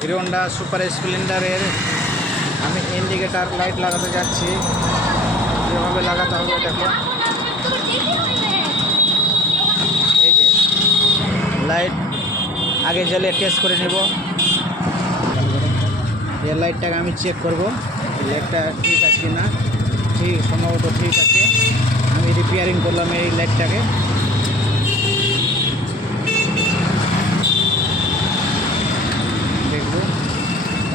Hero Honda super স্প্লেন্ডারের আমি indicator light লাগাতে যাচ্ছি। যেভাবে লাগাতে হবে দেখো, এই যে লাইট আগে জ্বালিয়ে টেস্ট করে নেব। এই লাইটটাকে আমি চেক করব, লাইটটা ঠিক আছে কি না। ঠিক, সম্ভবত ঠিক আছে। আমি রিপেয়ারিং করলাম এই লাইটটাকে। দেখব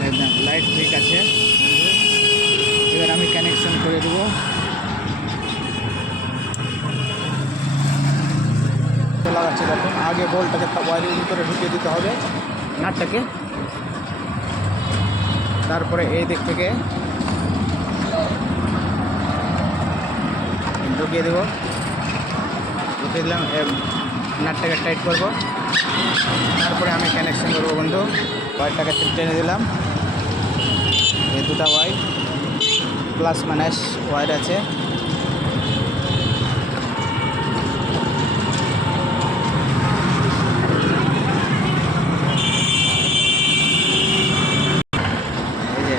একদম লাইট ঠিক আছে। এবার আমি কানেকশন করে দেবো। লাগাচ্ছি দেখুন, আগে বলটাকে ওয়ারের ভিতরে ঢুকিয়ে দিতে হবে, নাটটাকে। তারপরে এই দিক থেকে ঢুকিয়ে দেবো, ঢুকিয়ে দিলাম। নাটটাকে টাইট করব, তারপরে আমি কানেকশন করবো বন্ধু। ওয়ারটাকে টেনে দিলাম। এই দুটা ওয়ার প্লাস মাইনাস ওয়ার আছে। এই যে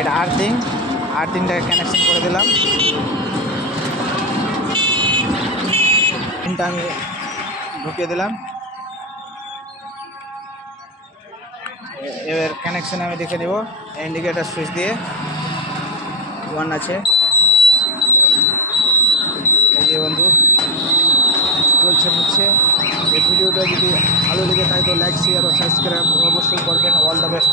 এটা আর্থিংটাকে কানেকশন করে দিলাম। পিনটা আমি ঢুকিয়ে দিলাম। এবার কানেকশন আমি দেখে নেব। ইন্ডিকেটার সুইচ দিয়ে ওয়ান আছে। এই যে বন্ধু চলছে হচ্ছে। এই ভিডিওটা যদি ভালো লেগে থাকে তো লাইক, শেয়ার ও সাবস্ক্রাইব অবশ্যই করবেন। All the best.